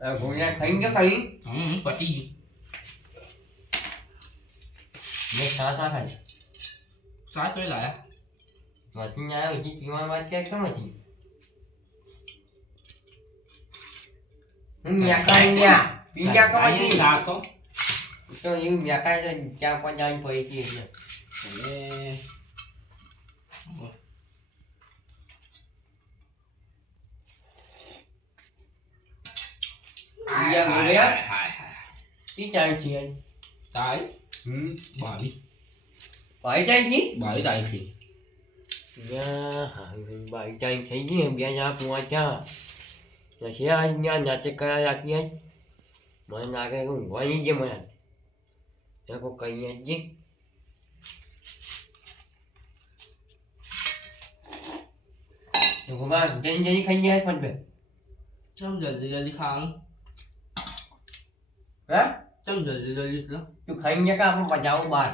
ઘોડિયા ખાઈને કે કઈ પતી ગયું મેં સાચા ખાય સાસ કઈ લાયા મચી આવ્યો હજી પીવાની વાત ક્યાં કેમ હતી હું મ્યાકા પીજા કમ હતી સાસ તો એવું મ્યાકા તો ચા પણ જાવી પડી હતી એટલે બીજા ઈ ચાઈ છે તારીખ 22 ભાઈ ચાઈ કી 22 તારીખ છે ભાઈ ચાઈ થઈ ગઈ બે જા પહોંચ્યા પછી આ નાટક કરા રાખી આજ મને લાગે હું વળી જે મને देखो कहीं है जी देखो बात जल्दी जल्दी खाइए है फन पे चम जल्दी खाऊं हैं चम जल्दी लो तू खाएंगे का अपन बजाओ बाहर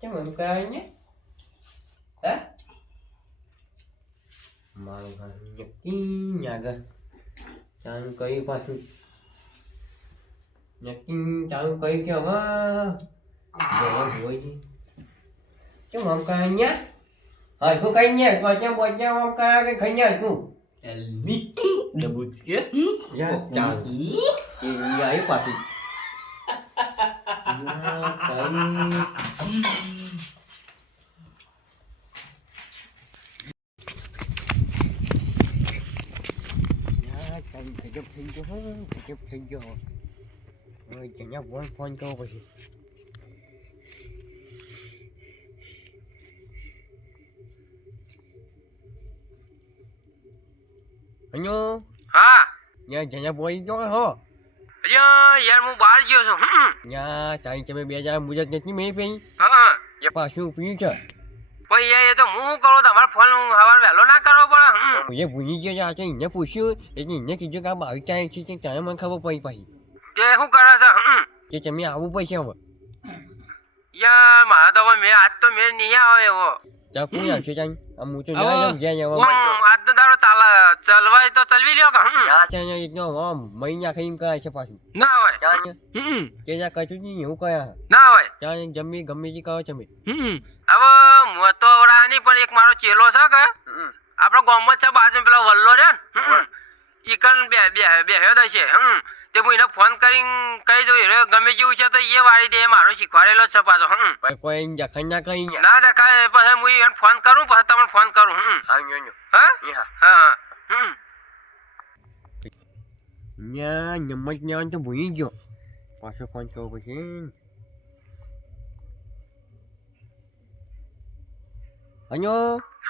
क्या हम कहेंगे हैं मारो खाएंगे तीन जगह ચાલુ કરી પાછું નક્કી ચાલુ કરી કે હવે જવા જોઈ છે કેમ આમ કાંઈ અહીંયા હા શું કઈ નહીં તો કેમ બોલ્યા આમ કાંઈ કે ખાઈ જાય તું એલમી ડબુચકે યા ચાલુ એ આવી પાછું ગજબ થઈ ગયો ગજબ થઈ ગયો હવે જન્યા ફોન કરો પછી હલો હા યા જન્યા બોલી ગયો હો યાર હું બહાર ગયો છું યા ચાઈ તમે 2000 મુજબ નથી મેં પઈ હા એ પાછું પીયું છે ભાઈ એ તો હું કરું તમારો ફોન હવાર વહેલો ના કરવો પડે એ ભૂલી ગયો છે આ એને પૂછ્યું એટલે એને કીધું કે આ 22 તારીખ છે ત્યારે મને ખબર પડી પાછી તે શું કરે છે કે તમે આવવું પડશે હવે યાર મારા તો હવે મેં આજ તો મેં નહીં આવે એવો ત્યાં કોણ આવશે ચાઈ આમ હું તો ના જાઉં ગયા આજ તો તારો ચલવાય તો ચલવી લ્યો કે યા ચાઈ એકનો મહિના ખાઈને કહે છે પાછું ના હોય કે જા કશું નહીં એવું કયા ના હોય ત્યાં જમી ગમે તે કહો તમે હવે હું તો વડાની પણ એક મારો ચેલો છે કે આપણો ગામમાં છે બાજુ પેલો વલ્લો રે ને ઈકન બેહ્યો તો છે તે હું એને ફોન કરીને કહી દઉં રે ગમે જેવું છે તો એ વાળી દે મારો શીખવાડેલો છે પાછો કોઈ જખન ના કઈ ના દેખાય પછી હું એને ફોન કરું પછી તમને ફોન કરું હા હા ન્યા નમક ન્યા તો ભૂલી ગયો પાછો ફોન કરવો પછી હલો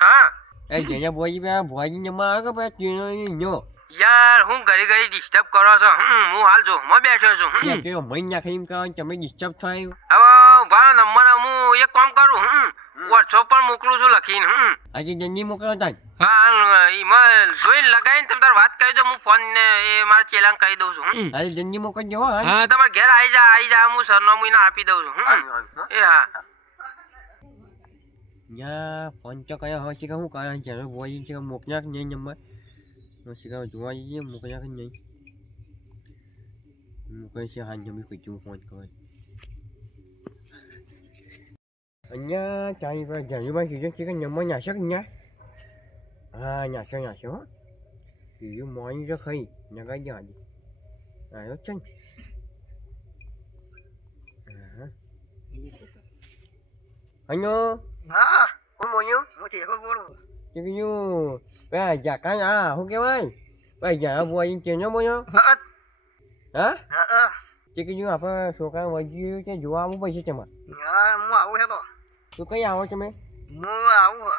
હા એ જયા ભોજી નમા આવે કે પછી નો યાર હું ઘડી ડિસ્ટર્બ કરો છો હું હાલ જો હું બેઠો છું કે મહિના ખાઈને કહો તમે ડિસ્ટર્બ થાય હવે ભાઈ નંબર હું એક કામ કરું વોટ્સઅપ પર મોકલું છું લખીને આજે જલ્દી મોકલો તા હા એમાં જોઈને લગાવીને તમે તાર વાત કરી દો હું ફોન ને એ મારા ચેલાને કહી દઉં છું આજે જલ્દી મોકલજો હા તમારે ઘેર આવી જા હું સરનામું એને આપી દઉં છું એ હા યા ફોન તો કયા હોય છે કે હું કયા છે ભોજી છે મોકલ્યા કે નહીં નંબર પછી જોવા જઈએ મોકલ્યા કે નહીં મોકલે છે હા જમી પૂછ્યું ફોન કરો અહીંયા ચાઈ પર જમીમાં કીધું છે કે નંબર નાખશો કે ત્યાં હા નાખશો હો કીધું મોર્નિંગ તો ખાઈ નગાઈ ગયા આજે આવ્યો છે ને હલો હા હું બોલ્યું હું ચેકો બોલું કે કીધું ભાઈ જાકા હા શું કહેવાય ભાઈ જ્યાં બોલી કેનો બોલ્યો હા હા તે કીધું આપણે છોકરા વધી કે જોવા આવવું પડશે તેમાં હા હું આવું છે તો તું કઈ આવો તમે હું આવું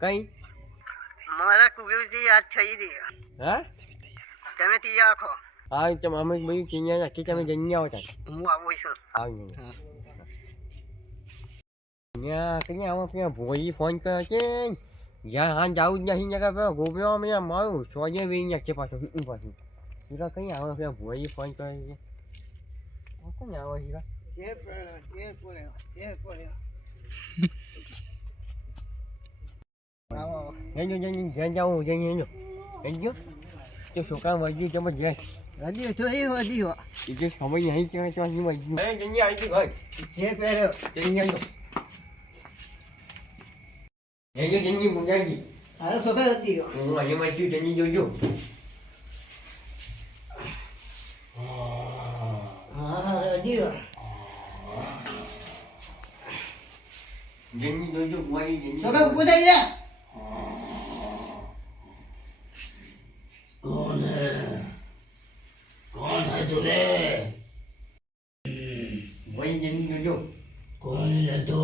કઈ મારા કુકીથી યાદ થઈ હતી હા તમે ત્યાં આખો હા તમે અમે બધું ચીનિયા નાખી તમે જઈને આવો ત્યાં હું આવું છું આવ્યું ત્યાં કઈ આવો ત્યાં ભોજી ફોન કર્યો છે જ્યાં હા જાવું જ નથી જગા ગોબ્યો અમે મારું સોજે વેરી નાખશે પાછું પાછું હીરા કઈ આવો ત્યાં ભોજી ફોન કરે છે કઈ આવો હીરા એ બોલ્યો Nhanh nhanh nhau nhanh cho số ca mà như cho mình vậy Đi chơi thôi đi hả? chứ không có gì hay cho như mình nhanh nhanh chứ ơi Chết về rồi. nhanh nhanh nhanh như một nhanh gì Số cái đi hả? mà nhưng mà chưa nhanh vô Đi hả? nhanh vô quay Số cái của đây ra. कौन है तुम्हें quay nhanh vô कौन है तू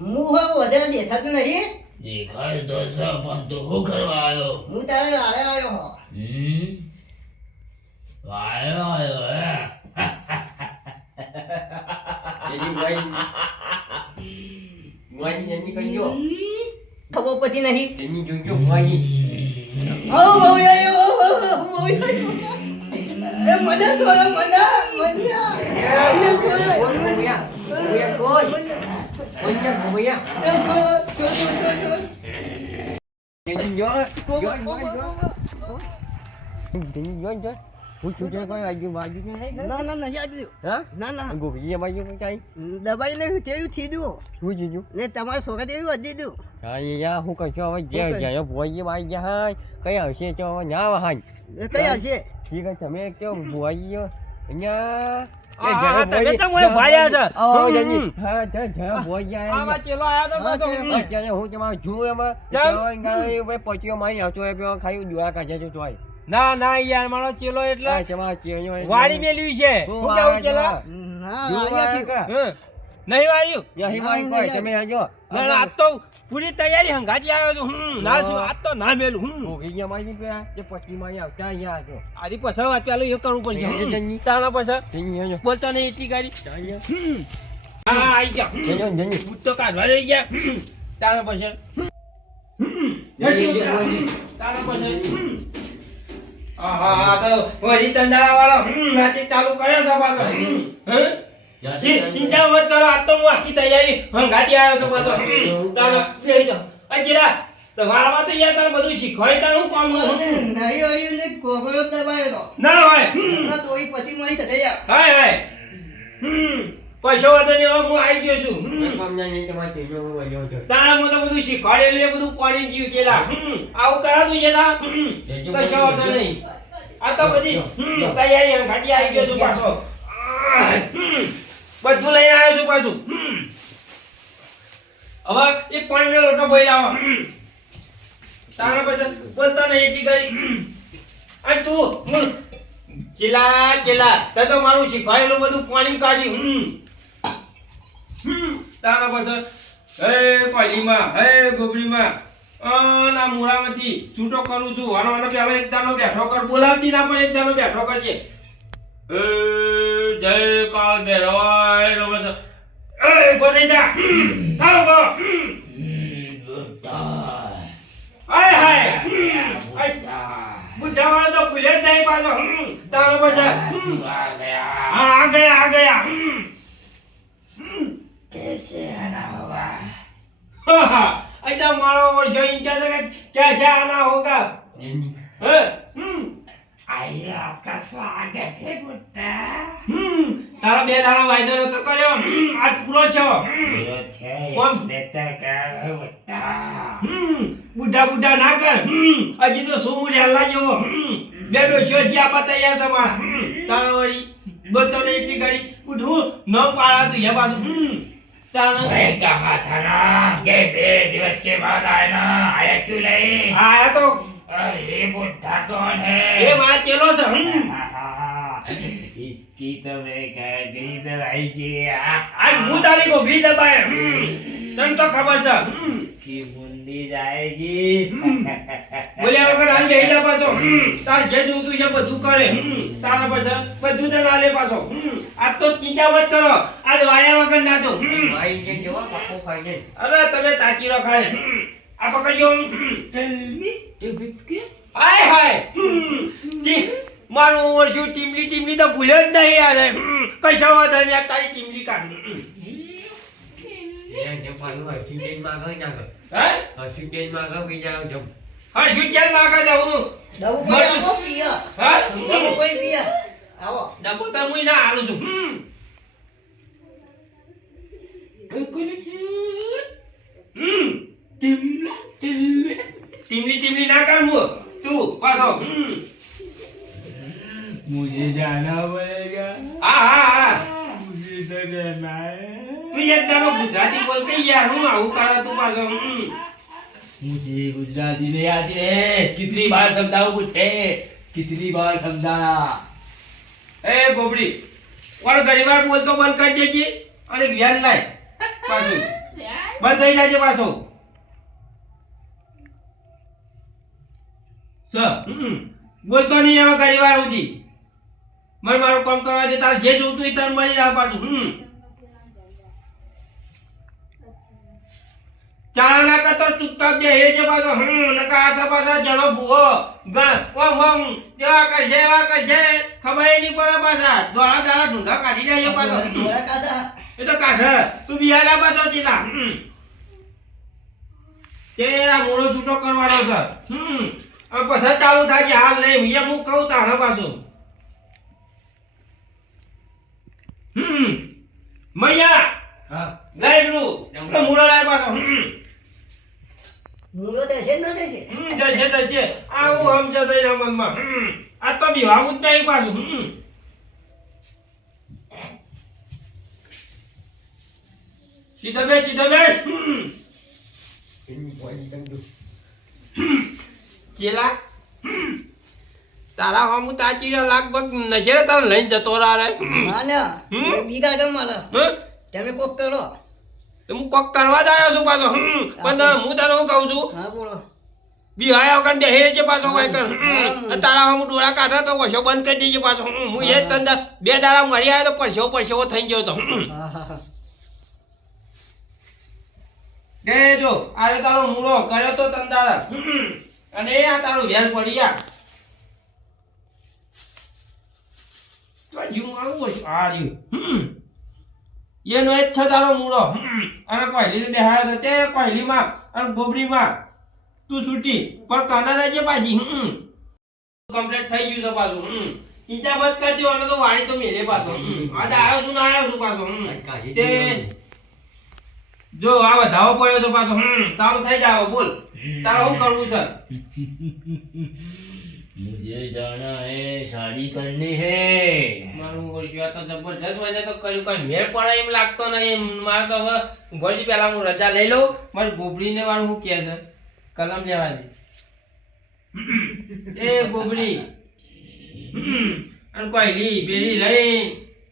Mua của đây để thật này. दिखाई तो सब तो हो करवायो Mua tay là đây rồi hả? आयो आयो है quay nhanh như con vô Không có cái gì này. nhanh vô quay Mồi ơi, mồi. Em mình đã xua lắm mình đã. Mình đã xua rồi. Em xua. nhanh gió gió ui chú chơi coi như mà như thế Nó ra đi. hả Nó. anh gục gì bao nhiêu con trai Đã bay lên chơi thì đu. ui gì chú Nên tao mới số cái đấy rồi đi đu. trời ya không cần cho mấy giờ giờ buổi với bay ra hai cái ở xe cho nhá mà hành Cái gì? chỉ có chả mấy cho buổi nhá તમે તો મોય ભાયા છે giờ nhỉ ha chờ buổi ra આમાં ચેલો આયો તો પાછો chờ હું cho mà chú em á cho anh ngay với bò chiêu mấy giờ cho em khai vừa cả cho chơi ના ના યાર મારો ચેલો એટલે cho mà chiều như વાડી મેલ્યું છે હું કેવું ચેલો નહીં વાળ્યું giờ hi mai coi cho mấy vô ના ના આજ તો પૂરી તૈયારી હંગાતી આવ્યો છું ના છું આજ તો ના મેલું Ủa cái máy cái cái bật máy nào cha nhà rồi. આરી પછી વાત ચાલુ એ કરવું પડશે તાના પછી Cái gì nhỉ? બોલતો નહીં એટલી ગાડી Trời ơi. હા આવી ગયા Nhớ nhớ. ભૂત તો કાઢવા જઈ ગયા તાના પછી તાના પછી હા તો વળી તંદાળા વાળો નાટી ચાલુ કર્યો છે પાછો ચિંતા મત કરો આજ તો હું આખી તૈયારી હંગાતી આવ્યો છું પાછો તારા બેહી જાઓ અજીરા તો વાળવા તો યાર તારે બધું શીખવાડી તારે હું કામ નહીં આવ્યું ને કોગળો દબાયો તો. ના હોય ના તો એ પતિ મળી થતે યાર. હાય હાય કશો વાંધો નહીં હવે હું આવી ગયો છું Con nhanh nhanh cho máy chiều vô rồi vô trời. તારામાં તો બધું શીખવાડેલું એ બધું પાણી જીવ છેલા આવું કરાતું છે તા કશો વાંધો નહીં આ તો બધી તૈયારી હંગાતી આવી ગયો છું પાછો બધું લઈને આવ્યો છું પાછું હવે એક પાણીનો લોટો ભરી લાવો તારા પછી બોલતો નહીં એટલી કરી અને તું ચેલા તે તો મારું શીખવાડેલું બધું પાણી કાઢ્યું તારા પછી હે પાલીમાં હે ગોબરીમાં ના મુરામાંથી છૂટો કરું છું આનો પેલો એક દાનો બેઠો કર બોલાવતી ના પણ એક દાનો બેઠો કરજે જય કાળ ભૈરવાય નો બસ બોલી જા આવો હાય હાય બુઢા વાળો તો ભૂલે જ નહીં પાછો તારો પછી આ ગયા कैसे आना होगा ऐसा मारो और जो इनका कैसे आना होगा आइए आपका स्वागत है पुत्र तारा बे दारा वायदो तो કર્યો આજ પૂરો છો पूरो थे कौन? सेता का पुत्र બુઢા ના કર હજી તો શું રેલા જેવો બે ડોશીઓ જ્યાં બતાયા છે મારા તારા વળી બોલતો નહીં એટલી ગાડી ઉઠું ન પાડા તું એ પાછું તારા मैं कहा था ना कि 2 दिवस के बाद आना आया क्यों नहीं આયા તો अरे बुढ़ा कौन है એ મારા ચેલો છે इसकी तो मैं कैसी दवाई की આજ હું તારી ગોગરી દબાય તને તો ખબર છે की मुंडी जाएगी બોલ્યા વગર આજ બેહી જા પાછો તાર જે જોતું છે બધું કરે તારા પછી બધું તને આલે પાછો આજ તો ચિંતા મત કરો આજ વાયા વગર ના જો Máy nhanh cho bác không phải nhanh. અરે તમે તાચી રખાય આ પકડ્યો હાય હાય મારું વર્ષું ટીમલી તો ભૂલ્યો જ નહીં યાર કશા વાંધો નહીં તારી ટીમલી કાઢ Nhanh cho phải rồi, chuyên đến mà với nhau rồi. હે હસી ચેન્જ માં આગળ પી જાવ જમ હા શું ચાલ માગા જાઉં ડબુ કોઈ આવો પિયા હા ડબુ કોઈ પિયા આવો ડબો તો હું ના હાલું છું ટીમલી ના કર મુ તું પાછો मुझे जाना पड़ेगा હા હા હા मुझे तो जाना है તું એક દાડો ગુજરાતી બોલ કે યાર હું આવું કરે તું પાછો मुझे गुजराती नहीं आती है कितनी बार समझाऊं बुढ़े कितनी बार समझाना એ ગોબડી ઓર ઘણીવાર બોલતો બંધ કરી દેજે અને જ્ઞાન લાય પાછું બંધ થઈ જાજે પાછો બોલતો નહીં હવે ઘણીવાર સુધી મને મારું કામ કરવા દે તારે જે જોતું એ તારે મળી રહે પાછું ચાણા ના કરતો ચૂપચાપ બે હેજે પાછો નકા આછા પાછા જણો ભૂવો ગણ ઓમ એવા કરશે ખબર નહીં પડે પાછા દોડા દાડા ઢૂંઢા કાઢી જાય પાછો ધોરા કાદા એ તો કાઢ તું બિહારા પાછો ચીલા તે આ મોડો છૂટો કરવાનો છે હવે પછી ચાલુ થાય છે હાલ નહીં હું કહું તારે પાછું મૈયા હા લાઈ પેલું મૂળો લાય પાછો મૂળો દેશે ન દેશે જશે આવું સમજશે એના મનમાં આ તો બીવાવું જ નહીં પાછું સીધો બે એની બોડી કંદુ ચેલા તારા હમુ તાચી લગભગ નશે તારે લઈને જતો રહે માલ્યા એ બીગા ગમ માલા તમે કોક કરો હું કોક કરવા જ આવ્યો છું પાછો પણ હું તને શું કહું છું હા બોલો બી આયા વગર બેહી છે પાછો કોઈ કર તારા હમુ ડોળા કાઢો તો વશો બંધ કરી દેજે પાછો હું એ તંદા બે દાડા મરી આવ્યો તો પરસેવો થઈ ગયો તો હા હા દે જો આરે તારો મૂળો કર્યો તો તંદારા અને આ તારું વેર પડ્યા તો જીવ આવું છે આ રહ્યું એનો એક છે તારો મૂળો અને કોયલીને બેહાડ્યો તો તે કોયલીમાં અને ગોબરીમાં તું છૂટી પણ કાના જે પાછી કમ્પ્લીટ થઈ ગયું છે પાછું ચિંતા મત કરજો અને તો વાળી તો મેલે પાછો આજે આવ્યો છું ને આવ્યો છું પાછો તે જો આ વધાવો પડ્યો છે પાછો ચાલુ થઈ જાવ બોલ તારે શું કરવું છે मुझे जाना है शादी करनी है મારું ગોળજી આ તો જબરજસ્ત હોય ને તો કર્યું કઈ મેળ પડે એમ લાગતો નહીં મારે તો હવે ગોળજી પહેલા હું રજા લઈ લઉં મારી ગોબડીને વાળું શું કહે છે કલમ લેવા દે એ ગોબડી અને કોઈ લી બેરી લઈ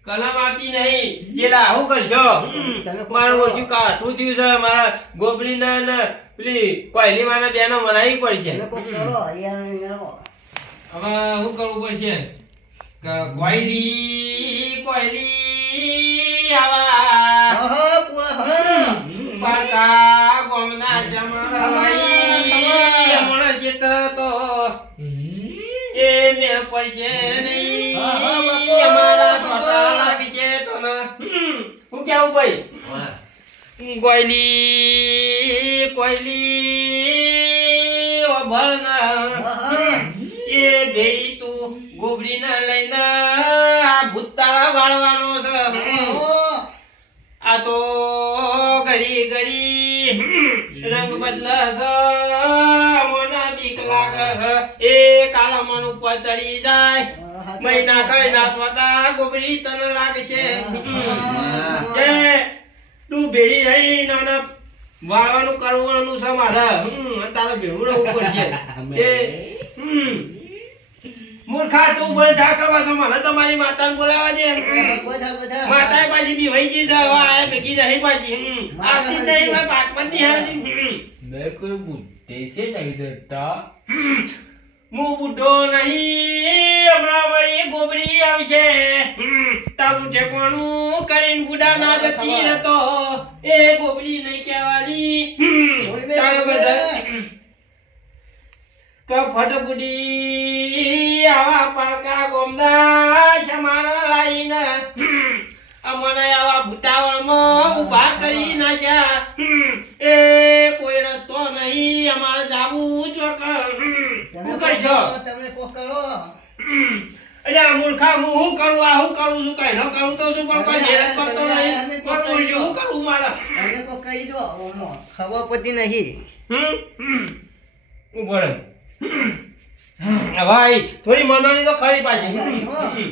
કલમ આપી નહીં ચેલા આવું કરશો મારું ઓછું કાઠું થયું છે મારા ગોબડીને ને પેલી કોયલી માને બેનો મનાવી પડશે તમે કોક કરો યાર મેળવો હવે શું કરવું પડશે કોયલી આવા હા પુઆ હા પારકા ગોમના શમણાઈ હમણાં ક્ષેત્ર તો એ મેળ પડશે નહીં અમારા છોટા લાગશે તો ના હું કેવું ભાઈ વાહ કોયલી ઓ ભરના એ ભેડી તું ગોબરી ના લઈને આ ભૂતાળા વાળવાનો છે આ તો ઘડી રંગ બદલાશે મને બીક લાગે છે એ કાલા મન ઉપર ચડી જાય મહિના કઈના સ્વતા ગોબરી તને લાગશે એ તું ભેડી રહી નાના વાળવાનું કરવાનું છે મારે તારે ભેળું રહેવું પડશે એ મૂર્ખા તું બંધ થા કવા છો મને તમારી માતાને બોલાવા દે બધા માતાએ પાછી બી વહી જઈ છે હવે આ ભેગી નહીં પાછી આવતી જ નહીં ભાઈ પાટમાંથી હાજી मैं कोई बुढ़े से नहीं डरता હું બુઢો નહીં હમણાં વળી ગોબરી આવશે તારું ઠેકાણું કરીને બુઢા ના જતી રહેતો એ ગોબરી નહીં કહેવાની તારે બધા કફટ બુડી આવા પારકા ગોમદા સમારા લાઈને અમને આવા ભૂતાવળમાં ઊભા કરી નાખ્યા એ કોઈ રસ્તો અમારે જાવું ચોકર તમે હું કરશો તમે કોક કરો અલ્યા મૂર્ખા હું કરું છું કઈ ન કરું તો શું પણ કોઈ મહેનત કરતો નહીં કરું હું કરું મારા તમે કોક કહી દો ઓમો ખબર પડતી નહીં હું બોલે ભાઈ થોડી મનોની તો ખરી પાછી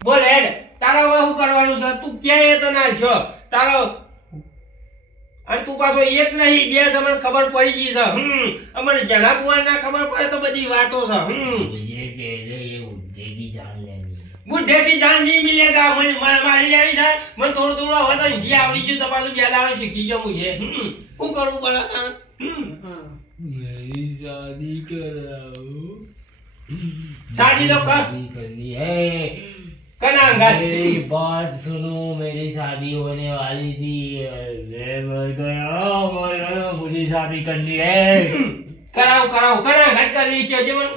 બોલ હેડ તારા હવે શું કરવાનું છે તું ક્યાંય તો ના છો તારો અને તું પાછો એક નહીં બે અમને ખબર પડી ગઈ છે અમને જણા બુઆ ના ખબર પડે તો બધી વાતો છે मुझे पहले ये बुढ़े की जान लेनी है। બુઢે થી જાન નહીં મિલેગા મને મારી જાવી છે મને થોડું થોડું હવે તો હિન્દી આવડી ગયું તો પાછું બે દાડો શીખી ગયો હું શું કરવું પડે તારે मेरी शादी कराओ शादी तो कर शादी करनी है કના અંગાત मेरी बात सुनो मेरी शादी होने वाली थी मैं मर गया मुझे शादी करनी है કરાવ કના અંગાત કરવી છે જે મને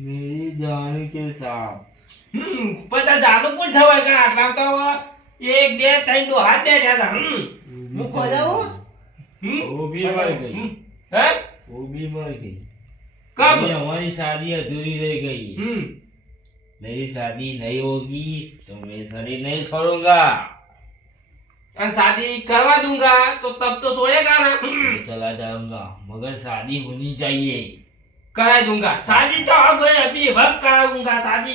मेरी जान के साथ પણ જાનું કોણ થવાય કના આટલા તો એક બે ત્રણ દો હાથ દે હતા હું ખોજાવું वो भी मर गई હે वो भी मर गई કબ अभी हमारी शादी अधूरी रह गई मेरी शादी नहीं होगी तो मैं शरीर नहीं छोड़ूंगा और शादी करवा दूंगा तो तब तो सोएगा ना मैं चला जाऊंगा मगर शादी होनी चाहिए करा दूंगा शादी तो अब अभी वक्त कराऊंगा शादी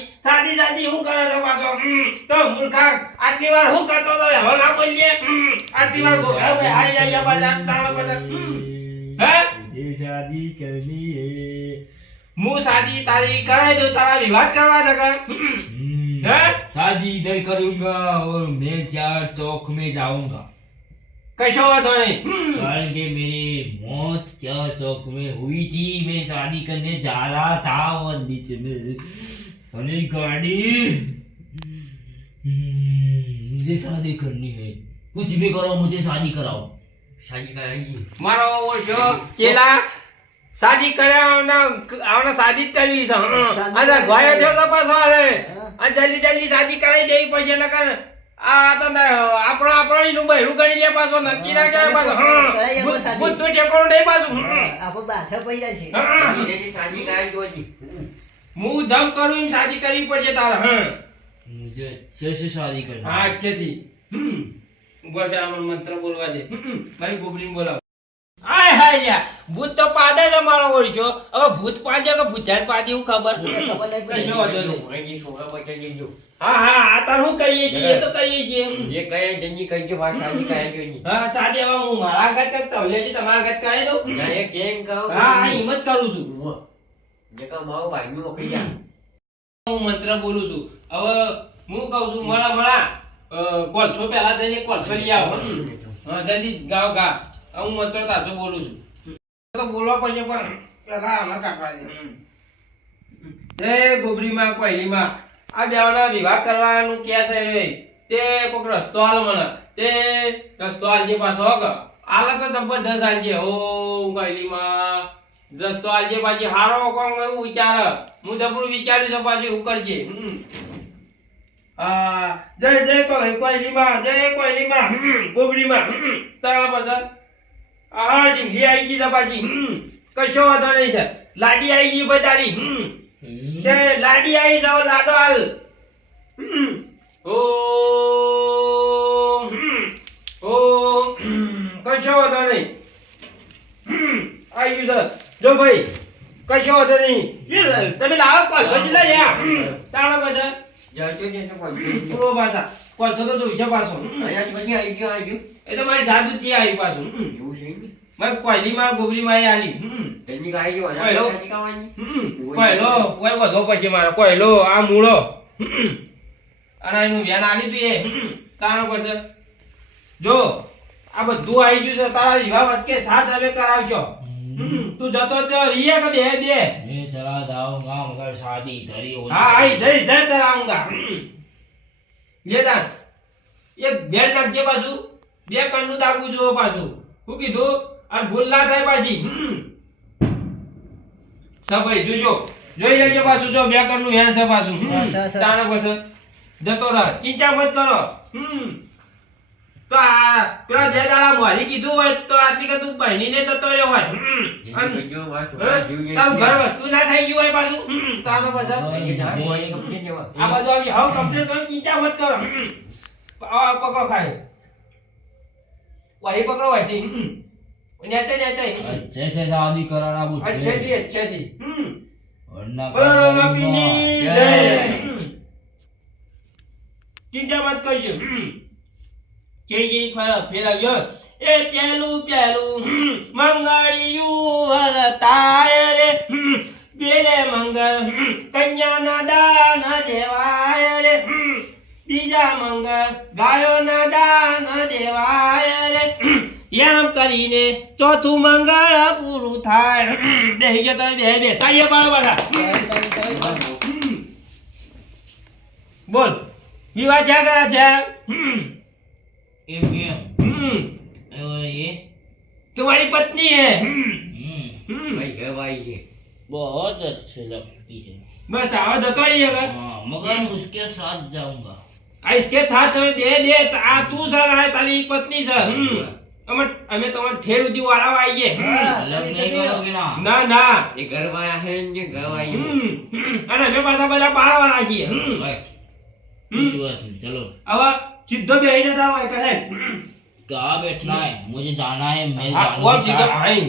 હું કરે છે પાછો તો મૂર્ખા આટલી વાર હું કરતો તો હવે ના બોલીએ આટલી વાર ગોગા ભાઈ હારી જાય પાછા તારા પાછા હે मुझे शादी करनी है હું શાદી તારી કરાઈ દઉં તારા વિવાદ કરવા જગા હે शादी इधर करूंगा और मैं 4 चौक में जाऊंगा કશો વાંધો નહીં कारण कि मेरी मौत 4 चौक में हुई थी मैं शादी करने जा रहा था और बीच में अरे गाड़ी मुझे शादी करनी है कुछ भी करो मुझे शादी कराओ શાદી કરાવી મારો ઓછો ચેલા શાદી કર્યા આવના શાદી જ કરવી છે અને ઘરે થયો તો પાછો અરે અને જલ્દી શાદી કરાવી દેવી પછી નકર આ તો આપણો એનું બહેરું કરી લે પાછો નક્કી ના કરે પાછો ભૂત તો ઠેકોણું નહીં પાછું આપણે બાથા પૈડા છે શાદી કરાવી જોજી હું જમ કરું એમ શાદી કરવી પડશે તારે मुझे अच्छे से शादी करना હા अच्छेથી ઉપર પેલા મને મંત્ર બોલવા દે મારી ગોબરીને બોલાવ હાય હાય લ્યા ભૂત તો પાડે જ અમારો ઓળખ્યો હવે ભૂત પાડે કે ભૂજાન પાડે એવું ખબર ખબર નહીં પડી. કશો વાંધો નહીં. ભોળાજી છોકરા બચ્ચા દેજો હા આ તાર શું કરીએ છીએ એ તો કરીએ છીએ જે કહે જલ્દી કહીજો ભાઈ શાદી કરાવી જોજી હા સાદી હવે હું મારા આગળ કરતા હું લેજી તમારા આગળ કરાવી દઉં ના એ કેમ કહો હા હિંમત કરું છું જે કહો મારો ભાઈ નું ઓખી જા હું મંત્ર બોલું છું હવે હું કહું છું મળા કોલછો પહેલા જઈને કોલછો લઈ આવો હા જલ્દી ગાવ ગા હું મંત્ર તાજો બોલું છું તો બોલવા પડશે પણ પેલા આમાં કાપવા દે એ ગોબરીમાં કોયલીમાં આ બેવના વિવાહ કરવાનું કે છે રે તે કોક રસ્તો આલ મને તે રસ્તો આલજે પાછો હક આલા તો જબરજસ્ત આલજે ઓ કોયલીમાં રસ્તો આલજે પાછી હારો કોમ એવું વિચાર હું જબરું વિચાર્યું છે પાછી એવું કરજે જય કોયલીમાં ગોબરીમાં તારા પાછળ આ ઢીંગલી આવી ગઈ છે પાછી કશો વાંધો નહીં છે લાડી આવી ગઈ ભાઈ તારી તે લાડી આવી જાવ લાડો હાલ ઓ કશો વાંધો નહીં આવી ગયું છે જો ભાઈ કશો વાંધો નહીં તમે લાવો કોલસો જ લઈ જા તારા પાછળ જજો જે તો કોઈ પૂરો પાછા કોલસો તો જોઈ છે પાછો અહીંયા પછી આવી ગયો એ તો મારી જાદુ થી આવી પાછું એવું છે ને મારી કોયલીમાં ગોબરીમાં આલી જલ્દી આવી ગયો કોયલો. શાદી કરાવવાની કોયલો કોઈ વધો પછી મારો કોયલો આ મૂળો અને એનું વ્યાન આલી તું એ કારણ પછી જો આ બધું આવી ગયું છે તારા વિવાહ વટકે સાથ હવે કરાવજો તું જતો તો રીએ કે બે मैं चला जाऊंगा मगर शादी इधर ही होनी હા હા ઇધર ઇધર કરાઉંગા લે જા એક બેડ નાખજે પાછું બે કણનું દાબું જો પાછું શું કીધું અને ભૂલ ના થાય પાછી સભાઈ જોજો જોઈ લેજો પાછું જો બે કણનું વેણ છે પાછું સર. તારા પછી જતો રહ ચિંતા મત કરો તો આ પેલા જે દાડા મોરી કીધું હોય તો આટલી કે તું બહેનીને જતો રહ્યો હોય અને જો મારા છોકરા જીવ જાય તારું ઘર વસ્તુ ના થઈ ગયું હોય પાછું તારો પછી એ ધાર ભુવાજી કંપની જેવા આ બધું આવી હવે કમ્પ્લીટ કરો ચિંતા મત કરો આ પકડો ખાય વહી પકડો હોય છે નેતે अच्छे से शादी कराना बुद्धि अच्छेથી वरना બોલો રામાપીરની જય ચિંતા મત કરજો ચેડી ફેરવ્યો એ પેલું મંગળિયું વરતાય રે પેલે મંગળ કન્યાના દાન દેવાય રે બીજા મંગળ ગાયોના દાન દેવાય રે એમ કરીને ચોથું મંગળ પૂરું થાય બેહી ગયો તમે બે તાઈએ પાડો બધા બોલ વિવાહ ક્યાં કરા છે ये मैं और ये तुम्हारी पत्नी है ભાઈ ગવાઈ છે बहुत अच्छे लगती है बताओ जतो रही है हाँ मगर उसके साथ जाऊंगा आ इसके था તમે બે આ તું સર આ તારી પત્ની છે અમે તમાર ઠેર ઉધી વાળા આવીએ अलग नहीं करोगे ना ના એ ગરવા છે ને જે ગવાઈ અને અમે પાછા બધા બાર વાળા છીએ बस कुछ बात नहीं चलो હવે સીધો બેહી જતા હોય કહે कहाँ बैठना है मुझे जाना है मैं આ जाने કોણ के સીધો साथ- આઈ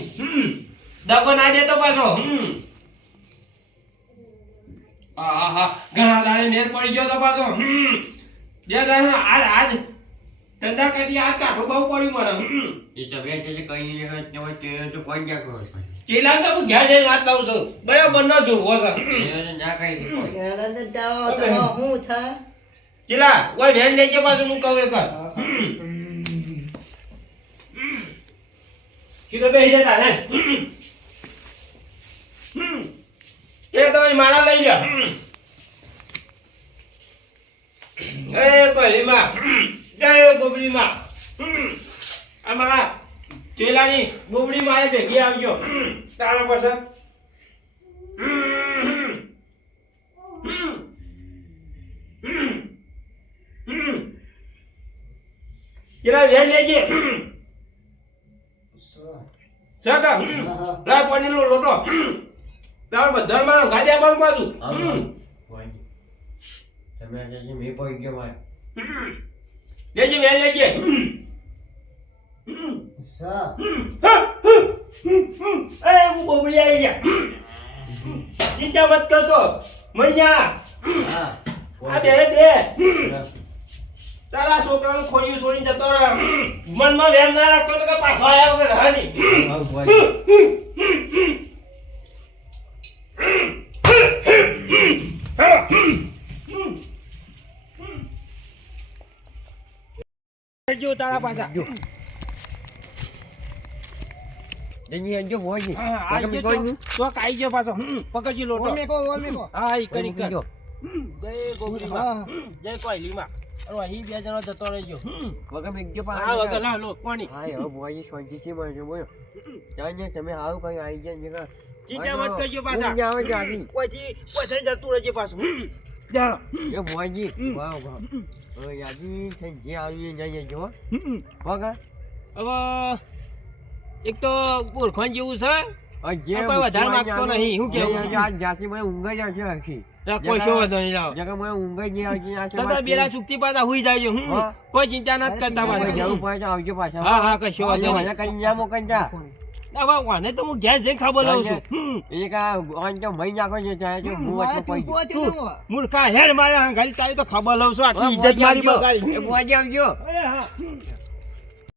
દગો ના દેતો પાછો આહા ઘણા દાડે મેર પડી ગયો તો પાછો બે દાડે આજ ધંધા કરી આજ કાઢો બહુ પડી મને એ તો બે છે કઈ ને તો કોઈ જા કરો ચેલા તો હું ઘેર જઈને વાત લાવું છું બરાબર ન જોવો છે એ જા કઈ ઘેરને જાઓ તો હું થાય ચેલા ઓય વેન લેજે પાછું હું કહું એક કીધું બેહી જતા ને એ તમે મારા લઈ લ્યો એ કોલીમાં જય ગોબડીમાં અમારા ચેલાની ગોબડી મારે ભેગી આવજો તારા પસંદ ચેલા વેન લેજે સકા લા પનીરનો લોટો તાર બધા મારો ગાડી આપવાનું પાછું તમે આજે મેં પડી ગયો મારે લેજે વેન લેજે સા એ હું બોબડી આવી ગયા ચિંતા મત કરતો મણિયા હા આ બે તારા છોકરાનું ખોડિયું છોડી જતો રહે મનમાં વેમ ના રાખતો તો કે પાછો આવ્યા વગર રહે નહીં જો તારા પાછા જઈએ જો ભોજી હા આ જો તો કાઈ ગયો પાછો પકડજી લોટો હા ઈ કરી કર જય ગોબરીમાં જય કોયલીમાં અરે અહીં બે જણા જતો રહેજો વગર મેં ગયો હા વગર લા લો પાણી હા હવે ભોજી શાંતિથી મળજો બોલો જાને તમે આવું કઈ આવી જાય ચિંતા મત કરજો પાછા ઊંઘ આવે છે આજી પછી પછી જતું રહેજે પાછું જાણો એ ભોજી વાહ વાહ હવે યાદી થઈ જે આવી જઈએ જો વગર હવે એક તો ઓળખાણ જેવું છે જે કોઈ વધારે માંગતો નહીં હું કેવું આ જાતિ મને ઊંઘ જ આવશે આખી કોઈ શો વધો નહીં લાવ જગા મને ઊંઘ જ નહીં આવતી તતા બેલા ચૂકતી પાછા હુઈ જાય કોઈ ચિંતા નથી કરતા પાછા જવું પડે તો આવજો પાછા હા હા કશો વાંધો નહીં મને કઈ જા મોકલ જા હવે વાને તો હું ઘેર જઈને ખબર લઉં છું એક આ ઓન તો મહી નાખો છે ચાહે તો હું વચ્ચે પડી મૂર્ખા હેર મારે હાંગારી તારી તો ખબર લઉં છું આટલી ઇજ્જત મારી બગાડી એ ભોજી આવજો અરે હા